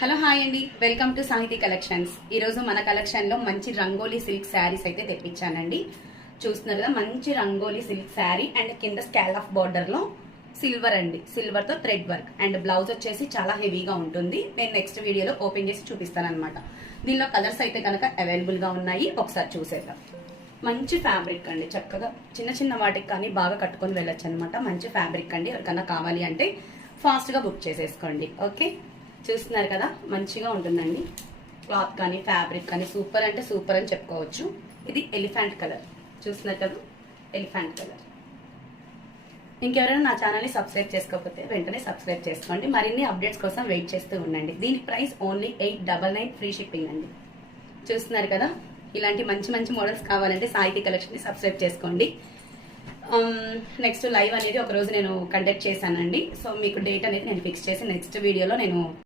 Hello hi అండి, welcome to సాహితీ collections. ఈరోజు మన కలెక్షన్లో మంచి రంగోలీ సిల్క్ శారీస్ అయితే తెప్పించానండి. చూస్తున్నారు కదా, మంచి రంగోలీ సిల్క్ శారీ అండ్ కింద స్కాల్ ఆఫ్ బార్డర్లో సిల్వర్ అండి, సిల్వర్తో థ్రెడ్ వర్క్ అండ్ బ్లౌజ్ వచ్చేసి చాలా హెవీగా ఉంటుంది. నేను నెక్స్ట్ వీడియోలో ఓపెన్ చేసి చూపిస్తాను అనమాట. దీనిలో కలర్స్ అయితే కనుక అవైలబుల్గా ఉన్నాయి, ఒకసారి చూసేద్దాం. మంచి ఫ్యాబ్రిక్ అండి, చక్కగా చిన్న చిన్న వాటికి కానీ బాగా కట్టుకొని వెళ్ళొచ్చు అనమాట. మంచి ఫ్యాబ్రిక్ అండి, ఎవరికన్నా కావాలి అంటే ఫాస్ట్గా బుక్ చేసేసుకోండి. ఓకే, చూస్తున్నారు కదా, మంచిగా ఉంటుందండి. క్లాత్ కానీ ఫ్యాబ్రిక్ కానీ సూపర్ అంటే సూపర్ అని చెప్పుకోవచ్చు. ఇది ఎలిఫెంట్ కలర్, చూస్తున్నారు కదా, ఎలిఫెంట్ కలర్. ఇంకెవరైనా నా ఛానల్ని సబ్స్క్రైబ్ చేసుకోకపోతే వెంటనే సబ్స్క్రైబ్ చేసుకోండి. మరిన్ని అప్డేట్స్ కోసం వెయిట్ చేస్తూ ఉండండి. దీని ప్రైస్ ఓన్లీ 899 ఫ్రీ షిప్పింగ్ అండి. చూస్తున్నారు కదా, ఇలాంటి మంచి మంచి మోడల్స్ కావాలంటే సాహితీ కలెక్షన్ని సబ్స్క్రైబ్ చేసుకోండి. నెక్స్ట్ లైవ్ అనేది ఒక రోజు నేను కండక్ట్ చేశానండి. సో మీకు డేట్ అనేది నేను ఫిక్స్ చేసి నెక్స్ట్ వీడియోలో నేను